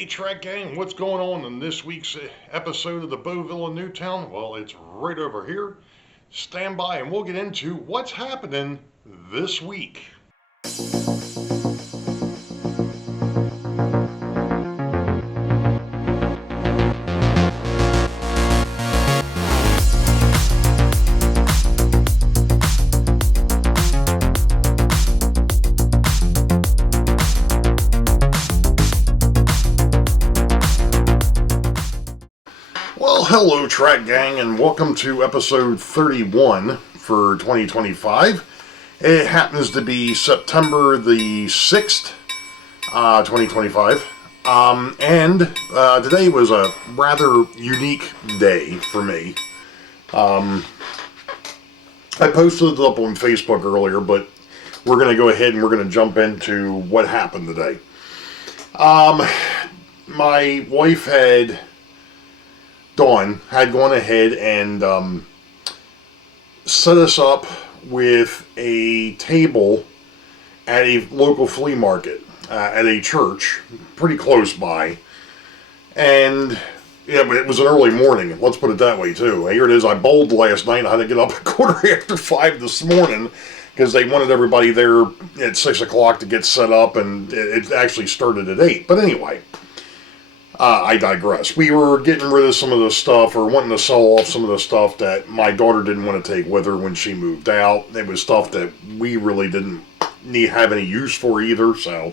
Hey Track Gang, what's going on in this week's episode of the Boeville in Newtown? Well, it's right over here. Stand by and we'll get into what's happening this week. Well, hello Track Gang, and welcome to episode 31 for 2025. It happens to be September the 6th, 2025 . Today was a rather unique day for me. I posted it up on Facebook earlier, but we're going to go ahead and we're going to jump into what happened today. My wife Dawn had gone ahead and set us up with a table at a local flea market at a church pretty close by. And yeah, but it was an early morning, let's put it that way too. Here it is, I bowled last night. I had to get up at 5:15 this morning because they wanted everybody there at 6 o'clock to get set up, and it actually started at 8. But anyway, I digress. We were getting rid of some of the stuff, or wanting to sell off some of the stuff that my daughter didn't want to take with her when she moved out. It was stuff that we really didn't have any use for either. So,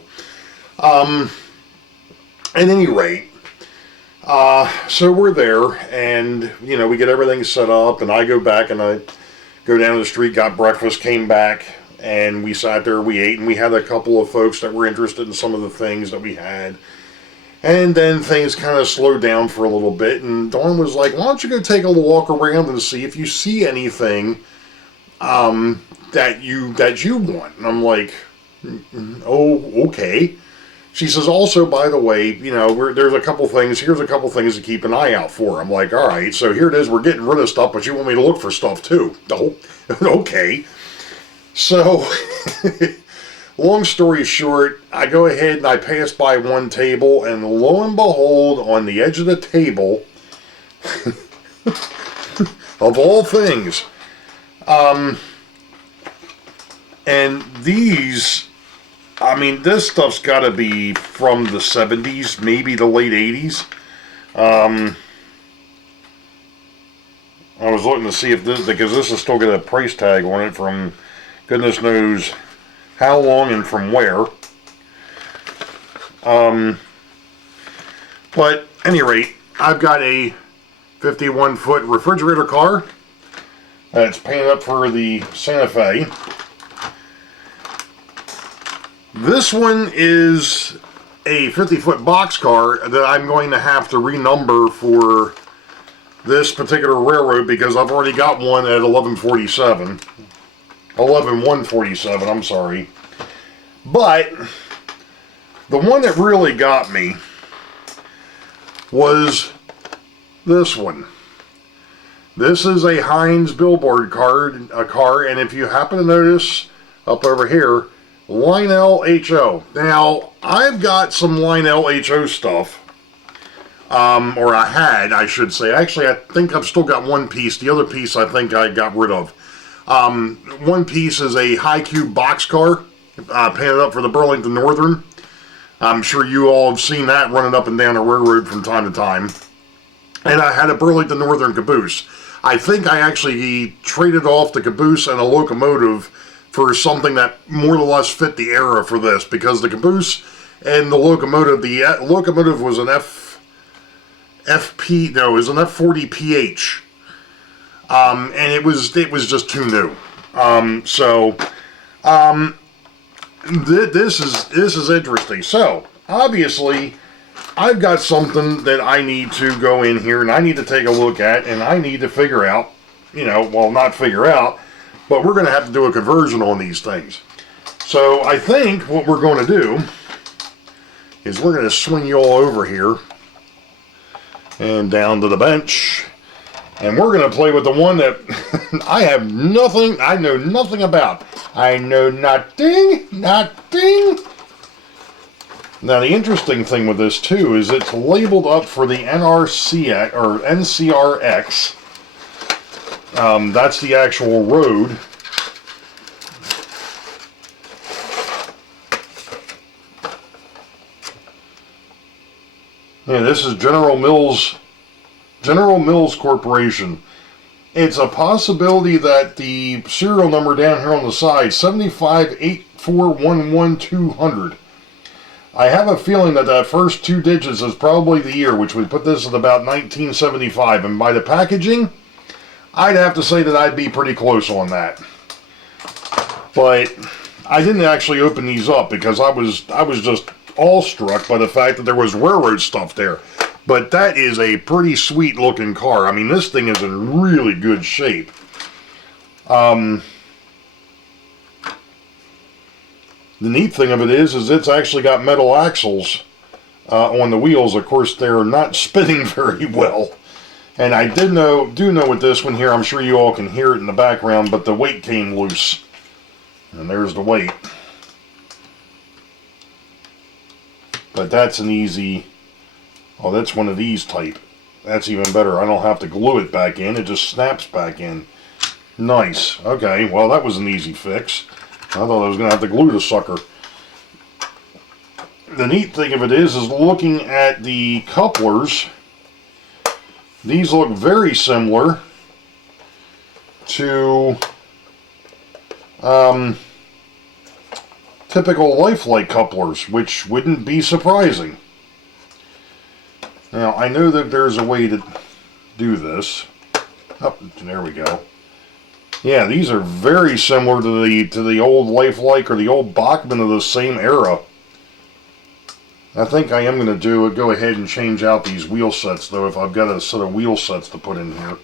at any rate, so we're there, and we get everything set up, and I go back and I go down the street, got breakfast, came back, and we sat there, we ate, and we had a couple of folks that were interested in some of the things that we had. And then things kind of slowed down for a little bit, and Dawn was like, why don't you go take a walk around and see if you see anything that you want? And I'm like, oh, okay. She says, also, by the way, there's a couple things, here's a couple things to keep an eye out for. I'm like, all right, so here it is, we're getting rid of stuff, but you want me to look for stuff too. Oh, okay. So... long story short, I go ahead and I pass by one table, and lo and behold, on the edge of the table, of all things, and these, this stuff's got to be from the 70s, maybe the late 80s. I was looking to see if this, because this has still got a price tag on it from goodness knows how long and from where. But at any rate, I've got a 51-foot refrigerator car that's painted up for the Santa Fe. This one is a 50-foot box car that I'm going to have to renumber for this particular railroad because I've already got one at 11147, I'm sorry. But the one that really got me was this one. This is a Heinz billboard car, and if you happen to notice up over here, Lionel HO. Now, I've got some Lionel HO stuff, or I should say. Actually, I think I've still got one piece. The other piece I think I got rid of. One piece is a high cube boxcar, painted up for the Burlington Northern. I'm sure you all have seen that running up and down the railroad from time to time. And I had a Burlington Northern caboose. I think I actually traded off the caboose and a locomotive for something that more or less fit the era for this, because the caboose and the locomotive was an F40 PH. And it was just too new. This is interesting. So obviously, I've got something that I need to go in here and I need to take a look at, and I need to figure out, not figure out, but we're going to have to do a conversion on these things. So I think what we're going to do is we're going to swing you all over here and down to the bench. And we're going to play with the one that I know nothing about. I know nothing. Now, the interesting thing with this, too, is it's labeled up for the NRC or NCRX. That's the actual road. Yeah, this is General Mills Corporation. It's a possibility that the serial number down here on the side, 758411-200. I have a feeling that that first two digits is probably the year, which would put this at about 1975. And by the packaging, I'd have to say that I'd be pretty close on that. But I didn't actually open these up because I was just awestruck by the fact that there was railroad stuff there. But that is a pretty sweet looking car. I mean, this thing is in really good shape. The neat thing of it is it's actually got metal axles on the wheels. Of course, they're not spinning very well. And I do know with this one here, I'm sure you all can hear it in the background, but the weight came loose. And there's the weight. But that's an easy... Oh, that's one of these type. That's even better. I don't have to glue it back in. It just snaps back in. Nice. Okay, well, that was an easy fix. I thought I was going to have to glue the sucker. The neat thing of it is looking at the couplers, these look very similar to typical lifelike couplers, which wouldn't be surprising. Now, I know that there's a way to do this. Oh, there we go. Yeah, these are very similar to the old lifelike or the old Bachmann of the same era. I think I am going to go ahead and change out these wheel sets, though, if I've got a set of wheel sets to put in here.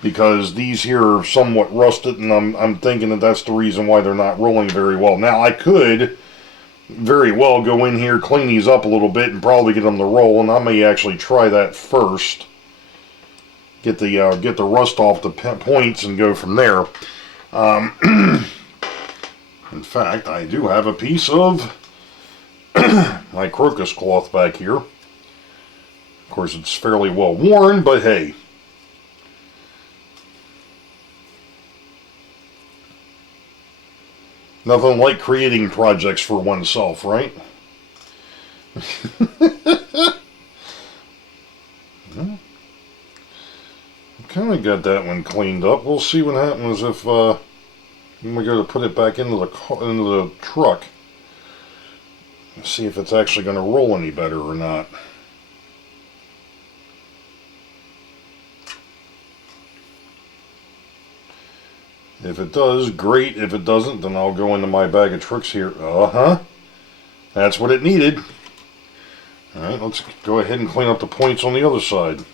Because these here are somewhat rusted, and I'm thinking that that's the reason why they're not rolling very well. Now, I could very well go in here, clean these up a little bit, and probably get them to roll, and I may actually try that first. Get the rust off the points and go from there. In fact, I do have a piece of my crocus cloth back here. Of course, it's fairly well worn, but hey. Nothing like creating projects for oneself, right? Kind of got that one cleaned up. We'll see what happens if when we go to put it back into the truck. See if it's actually going to roll any better or not. If it does, great. If it doesn't, then I'll go into my bag of tricks here. That's what it needed. Alright, let's go ahead and clean up the points on the other side.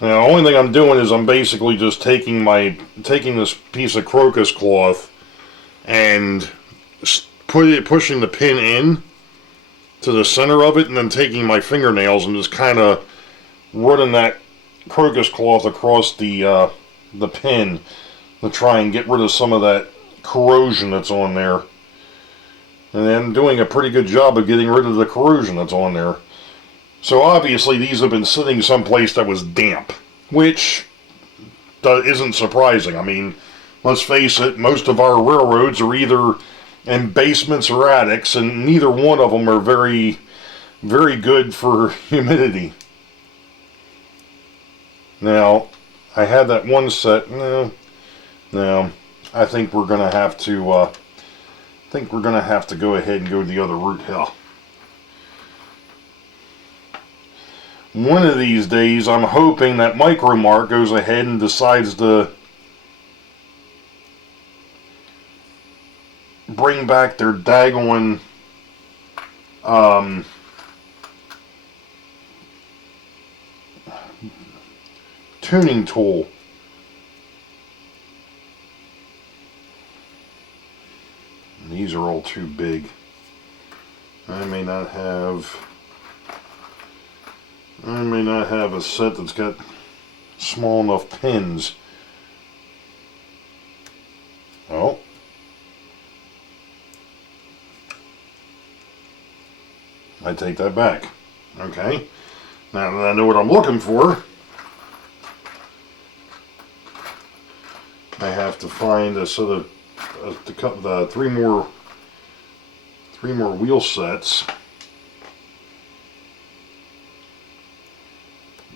Now, the only thing I'm doing is I'm basically just taking this piece of crocus cloth and pushing the pin in to the center of it, and then taking my fingernails and just kind of running that crocus cloth across the pin to try and get rid of some of that corrosion that's on there. And then doing a pretty good job of getting rid of the corrosion that's on there. So obviously these have been sitting someplace that was damp, which isn't surprising. I mean, let's face it, most of our railroads are either in basements or attics, and neither one of them are very, very good for humidity. Now, I had that one set. No, I think we're gonna have to. Go ahead and go the other route here. One of these days, I'm hoping that Micromark goes ahead and decides to bring back their daggone tuning tool. These are all too big. I may not have a set that's got small enough pins. Oh. I take that back. Okay. Now that I know what I'm looking for, I have to find a set of the three more wheel sets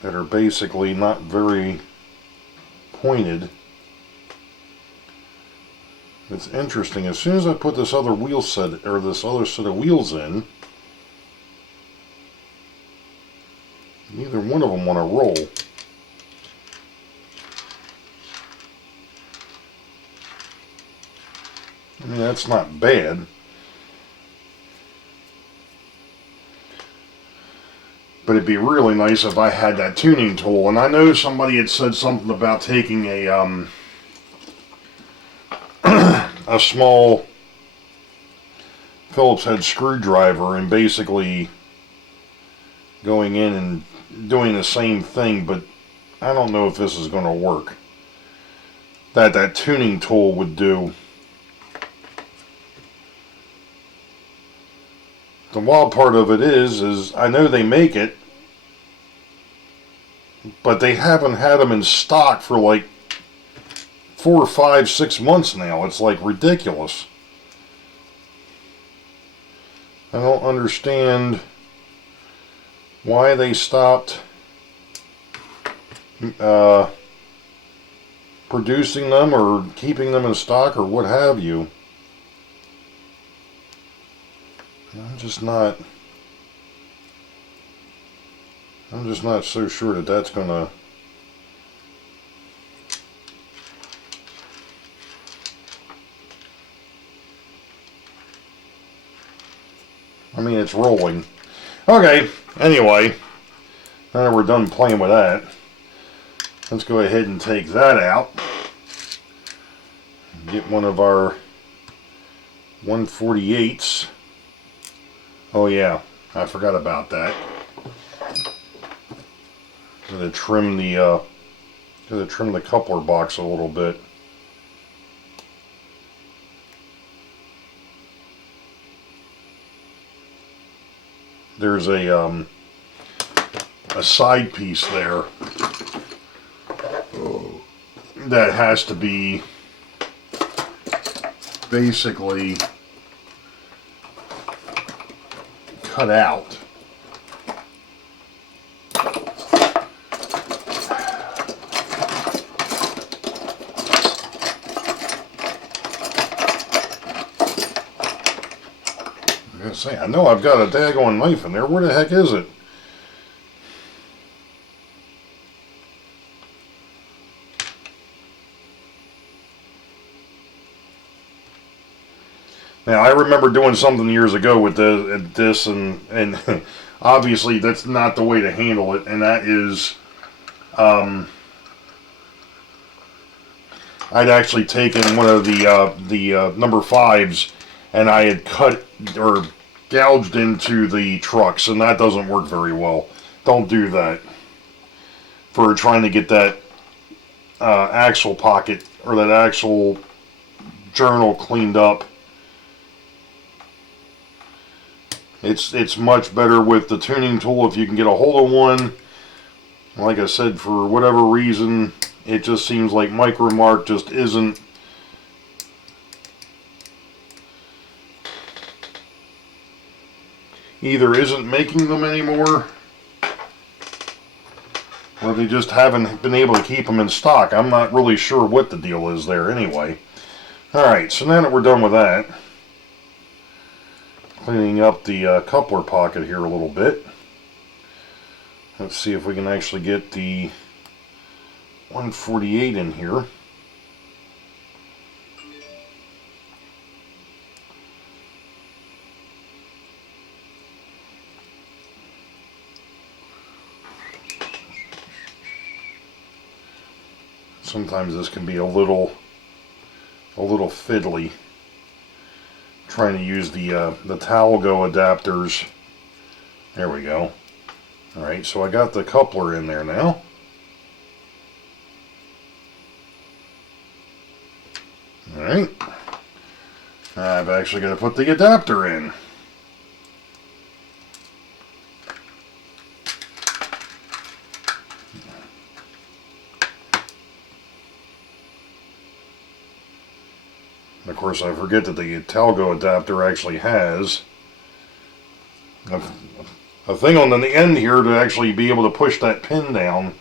that are basically not very pointed. It's interesting, as soon as I put this other wheel set, or this other set of wheels in, neither one of them want to roll. I mean, that's not bad. But it'd be really nice if I had that tuning tool. And I know somebody had said something about taking a small Phillips head screwdriver and basically going in and doing the same thing, but I don't know if this is going to work. That tuning tool would do. The wild part of it is I know they make it, but they haven't had them in stock for like 4, 5, 6 months now. It's like ridiculous. I don't understand why they stopped producing them or keeping them in stock or what have you. I'm just not so sure that that's gonna. I mean, it's rolling. Okay, anyway, now that we're done playing with that, let's go ahead and take that out. Get one of our 148s. Oh yeah, I forgot about that. Gotta trim the coupler box a little bit. There's a side piece there that has to be basically cut out. I know I've got a daggone knife in there. Where the heck is it? Now, I remember doing something years ago with this and obviously that's not the way to handle it, and that is, I'd actually taken one of the number 5s and I had cut or gouged into the trucks, and that doesn't work very well. Don't do that for trying to get that axle pocket or that axle journal cleaned up. It's much better with the tuning tool if you can get a hold of one. Like I said, for whatever reason, it just seems like Micromark just isn't making them anymore, or they just haven't been able to keep them in stock. I'm not really sure what the deal is there anyway. Alright, so now that we're done with that, cleaning up the coupler pocket here a little bit, let's see if we can actually get the 148 in here. Sometimes this can be a little fiddly, trying to use the Talgo adapters. There we go. Alright, so I got the coupler in there now. Alright. I've actually got to put the adapter in. And of course, I forget that the Talgo adapter actually has a thing on the end here to actually be able to push that pin down.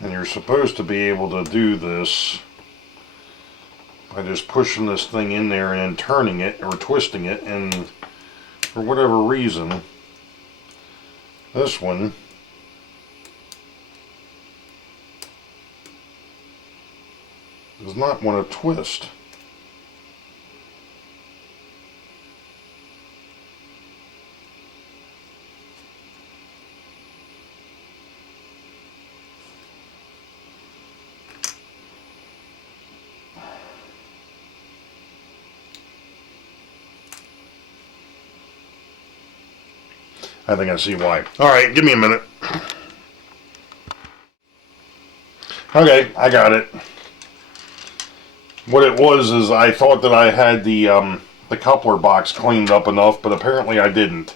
And you're supposed to be able to do this by just pushing this thing in there and turning it or twisting it, and for whatever reason this one does not want to twist. I think I see why. Alright, give me a minute. Okay, I got it. What it was is I thought that I had the coupler box cleaned up enough, but apparently I didn't.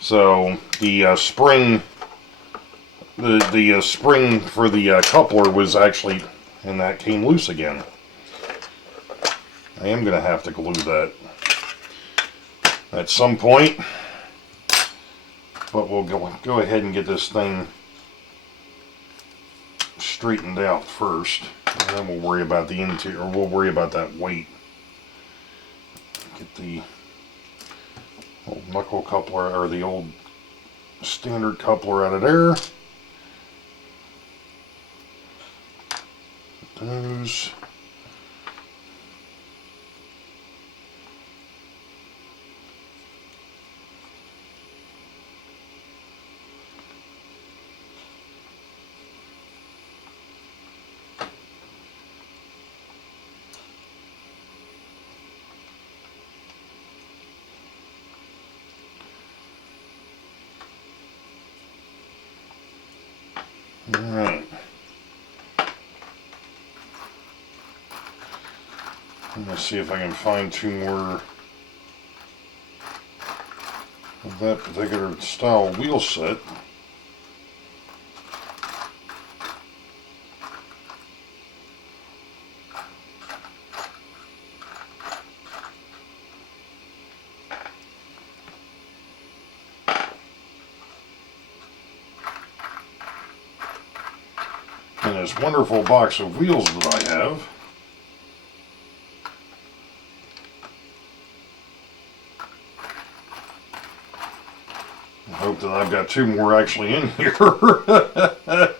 So the spring, the spring for the coupler was actually, and that came loose again. I am going to have to glue that at some point. But we'll go ahead and get this thing straightened out first, and then we'll worry about the interior, or we'll worry about that weight. Get the old knuckle coupler, or the old standard coupler out of there. Get those. Alright. Let's see if I can find two more of that particular style wheel set. And this wonderful box of wheels that I have. I hope that I've got two more actually in here. Those are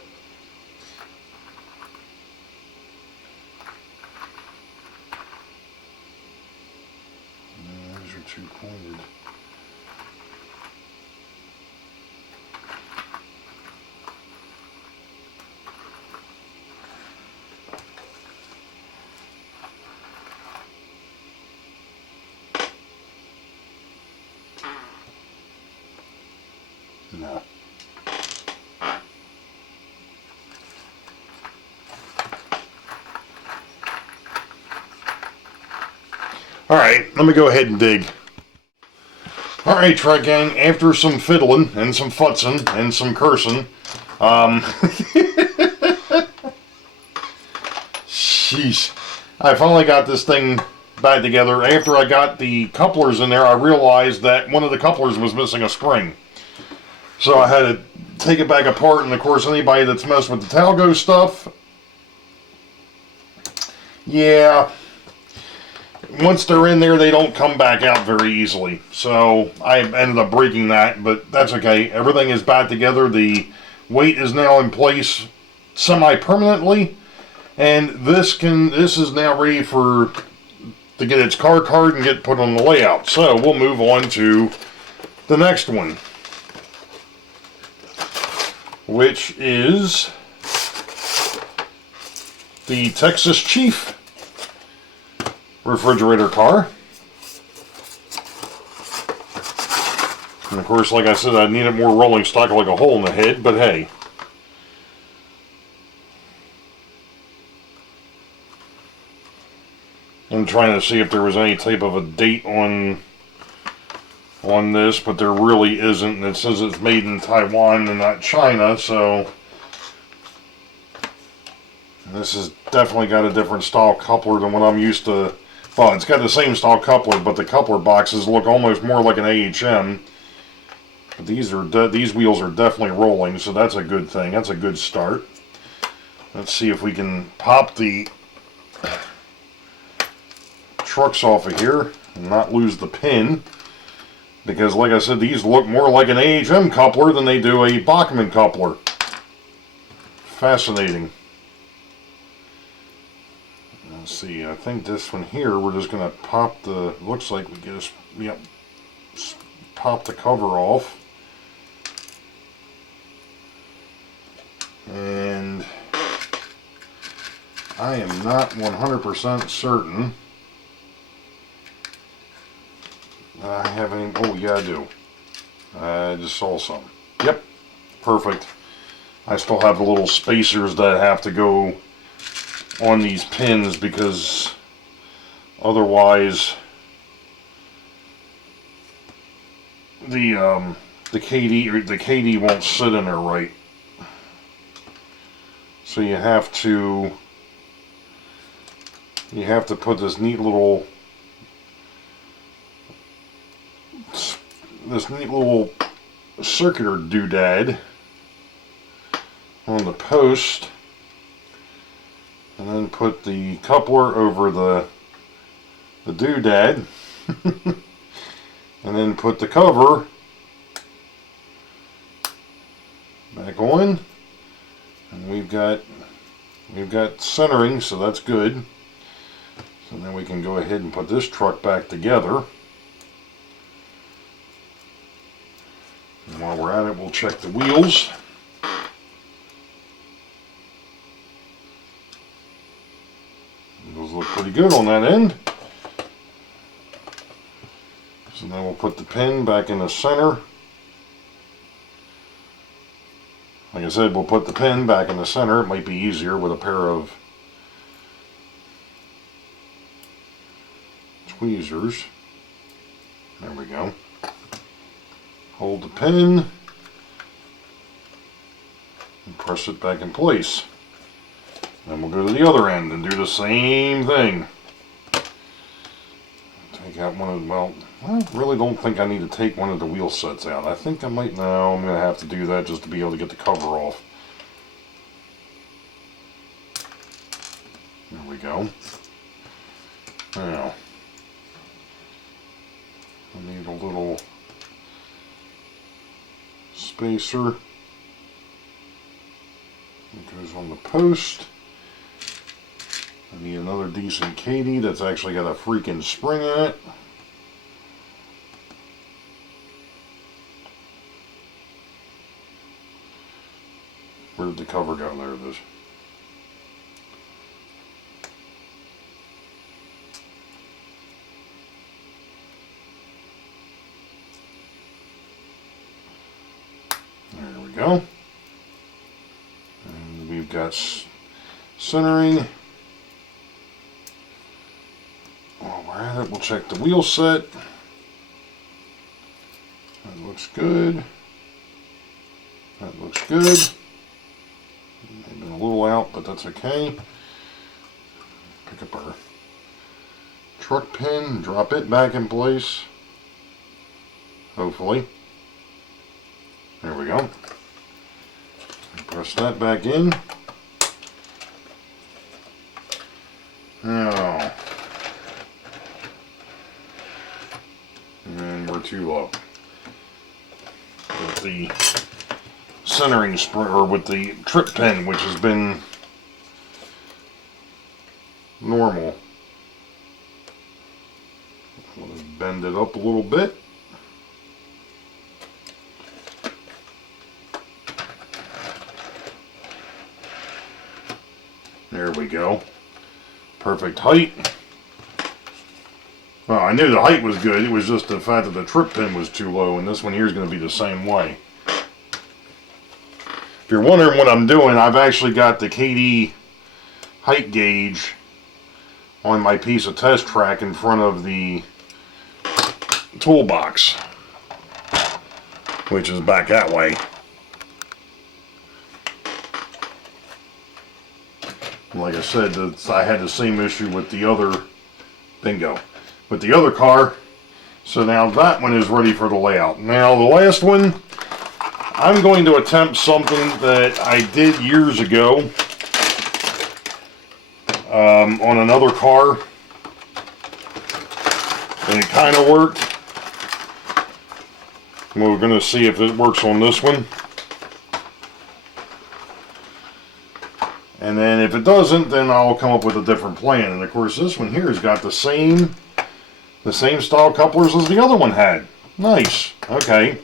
too pointed. No. Alright, let me go ahead and dig. Alright, Trek Gang, after some fiddling and some futzing and some cursing, sheesh, I finally got this thing back together. After I got the couplers in there, I realized that one of the couplers was missing a spring. So I had to take it back apart, and of course anybody that's messed with the Talgo stuff, yeah, once they're in there they don't come back out very easily. So I ended up breaking that, but that's okay. Everything is back together. The weight is now in place semi-permanently, and this is now ready to get its car card and get put on the layout. So we'll move on to the next one, which is the Texas Chief refrigerator car. course, like I said, I needed more rolling stock like a hole in the head, but hey. I'm trying to see if there was any type of a date on this, but there really isn't. It says it's made in Taiwan and not China, so this has definitely got a different style coupler than what I'm used to. Well, it's got the same style coupler, but the coupler boxes look almost more like an AHM. But these wheels are definitely rolling, so that's a good thing. That's a good start. Let's see if we can pop the trucks off of here and not lose the pin, because like I said, these look more like an AHM coupler than they do a Bachmann coupler. Fascinating. Let's see, I think this one here, we're just going to pop the, looks like we just, yep, pop the cover off. And I am not 100% certain that I have any, oh yeah I do. I just saw some. Yep, perfect. I still have the little spacers that have to go on these pins because otherwise the KD won't sit in there right. So you have to put this neat little circular doodad on the post, and then put the coupler over the doodad, and then put the cover back on, and we've got centering, so that's good. So then we can go ahead and put this truck back together. And while we're at it, we'll check the wheels. Those look pretty good on that end. So now we'll put the pin back in the center. Like I said, we'll put the pin back in the center. It might be easier with a pair of tweezers. There we go. Hold the pin and press it back in place. Then we'll go to the other end and do the same thing. Take out one of the, well, I really don't think I need to take one of the wheel sets out. I think I might, no, I'm going to have to do that just to be able to get the cover off. There we go. Now, I need a little spacer that goes on the post. I need another decent KD that's actually got a freaking spring in it. Where did the cover go? There it is. There we go. And we've got centering. While we're at it, we'll check the wheel set. That looks good. That looks good. They've been a little out, but that's okay. Pick up our truck pin, drop it back in place. Hopefully. There we go. Press that back in. Now, and we're too low. With the centering spring, or with the trip pin, which has been normal. We'll bend it up a little bit. There we go. Perfect height. Well, I knew the height was good. It was just the fact that the trip pin was too low, and this one here is going to be the same way. If you're wondering what I'm doing, I've actually got the KD height gauge on my piece of test track in front of the toolbox, which is back that way. Like I said, I had the same issue with the other, bingo, with the other car. So now that one is ready for the layout. Now the last one, I'm going to attempt something that I did years ago on another car, and it kind of worked. We're going to see if it works on this one. And then if it doesn't, then I'll come up with a different plan. And of course this one here has got the same style couplers as the other one had. Nice. Okay.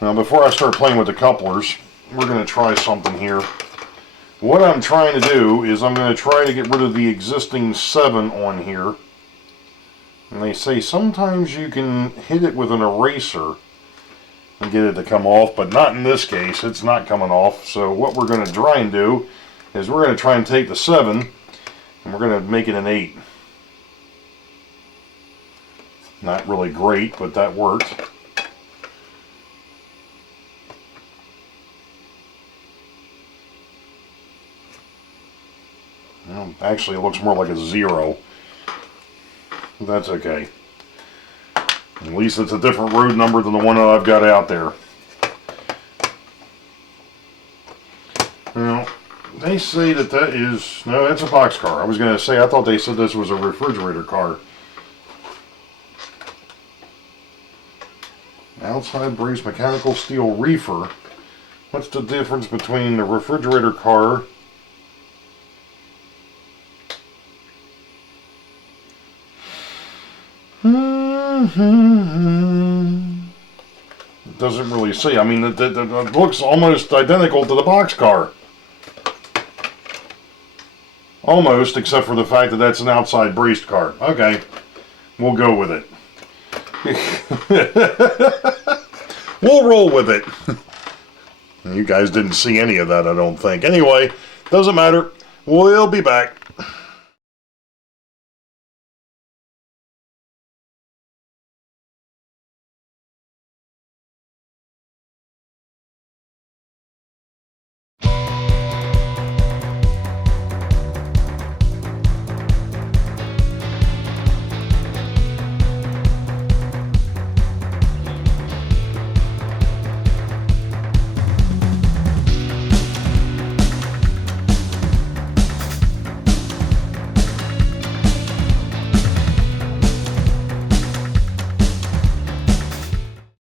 Now before I start playing with the couplers, we're going to try something here. What I'm trying to do is I'm going to try to get rid of the existing 7 on here. And they say sometimes you can hit it with an eraser and get it to come off, but not in this case. It's not coming off. So what we're going to try and do is we're going to try and take the 7 and we're going to make it an 8. Not really great, but that worked. Well, actually it looks more like a 0. That's okay. At least it's a different road number than the one that I've got out there. Now, they say that is... No, that's a box car. I was going to say, I thought they said this was a refrigerator car. Outside brace mechanical steel reefer. What's the difference between the refrigerator car It doesn't really say. I mean, it looks almost identical to the box car. Almost, except for the fact that that's an outside braced car. Okay, we'll go with it. We'll roll with it. You guys didn't see any of that, I don't think. Anyway, doesn't matter. We'll be back.